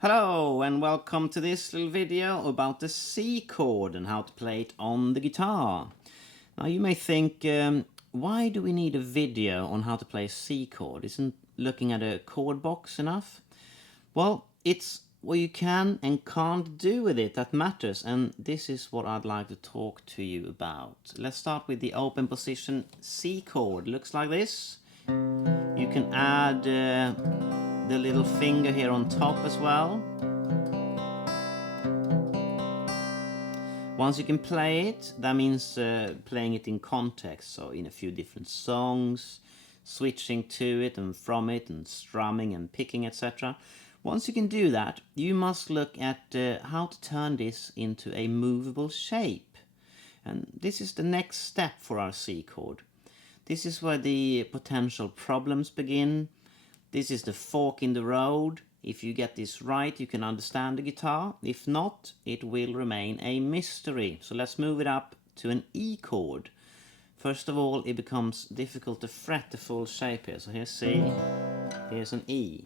Hello and welcome to this little video about the C chord and how to play it on the guitar. Now you may think, why do we need a video on how to play a C chord? Isn't looking at a chord box enough? Well, it's what you can and can't do with it that matters, and this is what I'd like to talk to you about. Let's start with the open position C chord. Looks like this. You can add the little finger here on top as well. Once you can play it, that means playing it in context, so in a few different songs, switching to it and from it, and strumming and picking, etc. Once you can do that, you must look at how to turn this into a movable shape. And this is the next step for our C chord. This is where the potential problems begin. This is the fork in the road. If you get this right, you can understand the guitar. If not, it will remain a mystery. So let's move it up to an E chord. First of all, it becomes difficult to fret the full shape here. So here's C, here's an E.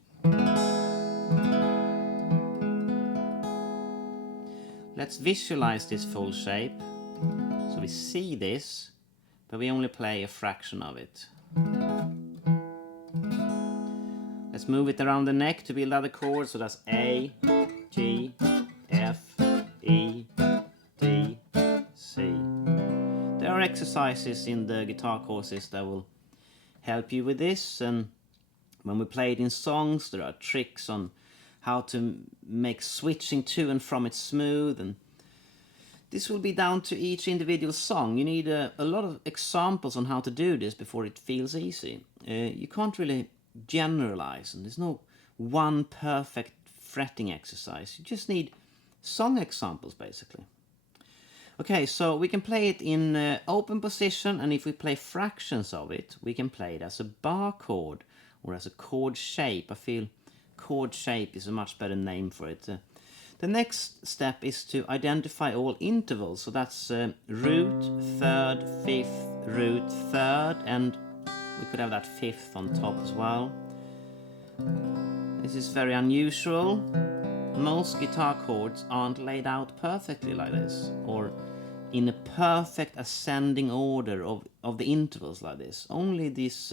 Let's visualize this full shape. So we see this, but we only play a fraction of it. Let's move it around the neck to build other chords. So that's A, G, F, E, D, C. There are exercises in the guitar courses that will help you with this, and when we play it in songs, there are tricks on how to make switching to and from it smooth, and this will be down to each individual song. You need a lot of examples on how to do this before it feels easy. You can't really generalize, and there's no one perfect fretting exercise. You just need song examples basically. Okay, so we can play it in open position, and if we play fractions of it, we can play it as a bar chord or as a chord shape. I feel chord shape is a much better name for it. The next step is to identify all intervals. So that's root, third, fifth, root, third, and we could have that fifth on top as well. This is very unusual. Most guitar chords aren't laid out perfectly like this, or in a perfect ascending order of the intervals like this. Only this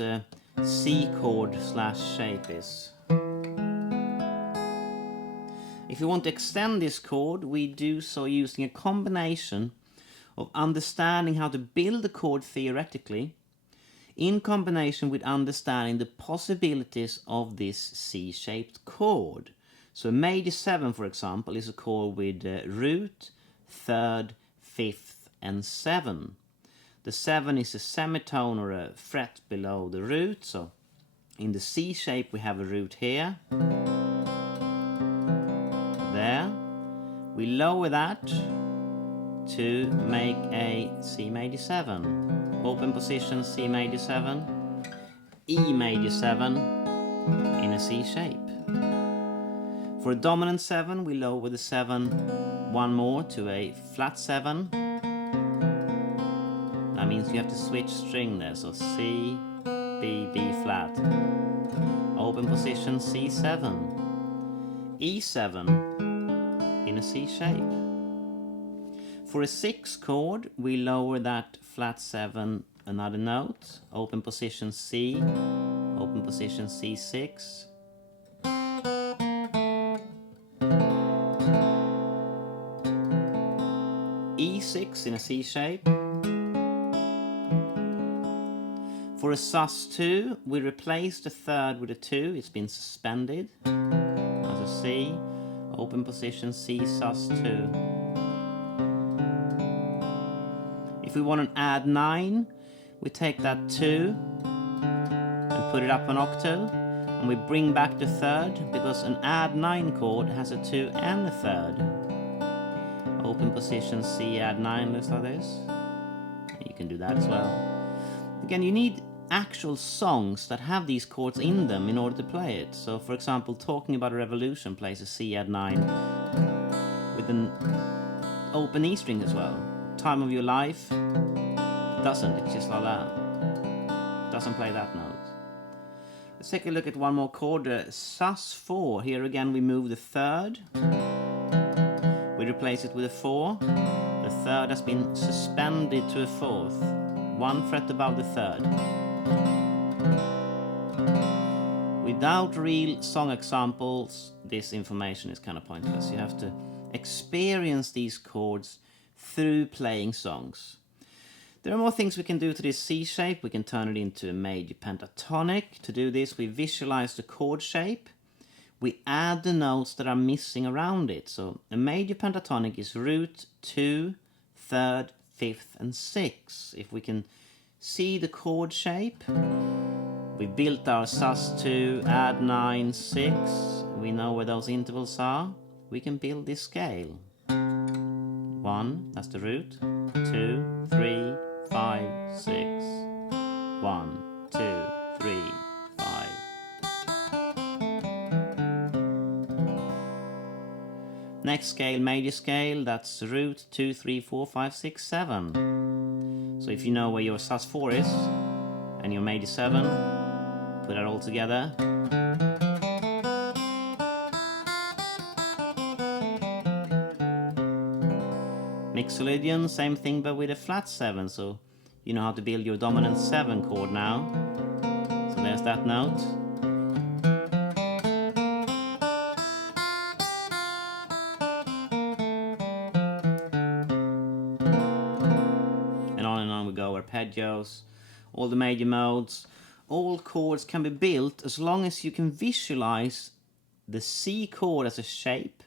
C chord / shape is. If you want to extend this chord, we do so using a combination of understanding how to build a chord theoretically, in combination with understanding the possibilities of this C-shaped chord. So a major 7, for example, is a chord with root, third, fifth, and 7. The 7 is a semitone or a fret below the root. So in the C shape, we have a root here. There. We lower that to make a C major 7. Open position C major 7, E major 7 in a C shape. For a dominant 7, we lower the 7 one more to a flat 7. That means you have to switch string there, so C, B, B flat. Open position C7, E7 in a C shape. For a 6 chord, we lower that flat 7 another note. Open position C, open position C6. E6 in a C shape. For a sus2, we replace the third with a 2. It's been suspended as a C. Open position C sus2. If we want an add 9, we take that 2 and put it up an octave, and we bring back the third, because an add 9 chord has a 2 and a third. Open position C add 9 looks like this. You can do that as well. Again, you need actual songs that have these chords in them in order to play it. So for example, Talking About a Revolution plays a C add 9 with an open E string as well. Time of Your Life doesn't, it's just like that. Doesn't play that note. Let's take a look at one more chord, sus4. Here again we move the third. We replace it with a 4. The third has been suspended to a 4th. 1 fret above the third. Without real song examples, this information is kind of pointless. You have to experience these chords through playing songs. There are more things we can do to this C shape. We can turn it into a major pentatonic. To do this, we visualize the chord shape. We add the notes that are missing around it. So a major pentatonic is root, 2, 3rd, 5th and 6th. If we can see the chord shape, we built our sus2, add 9, 6. We know where those intervals are. We can build this scale. 1, that's the root. 2, 3, 5, 6. 1, 2, 3, 5. Next scale, major scale, that's root 2, 3, 4, 5, 6, 7. So if you know where your sus4 is and your major 7, put it all together. Mixolydian, same thing but with a flat 7, so you know how to build your dominant 7 chord now. So there's that note. And on we go, arpeggios, all the major modes. All chords can be built as long as you can visualize the C chord as a shape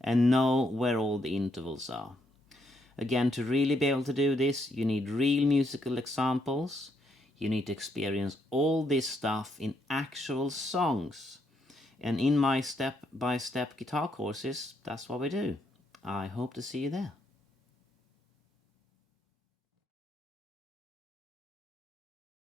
and know where all the intervals are. Again, to really be able to do this, you need real musical examples. You need to experience all this stuff in actual songs. And in my step-by-step guitar courses, that's what we do. I hope to see you there.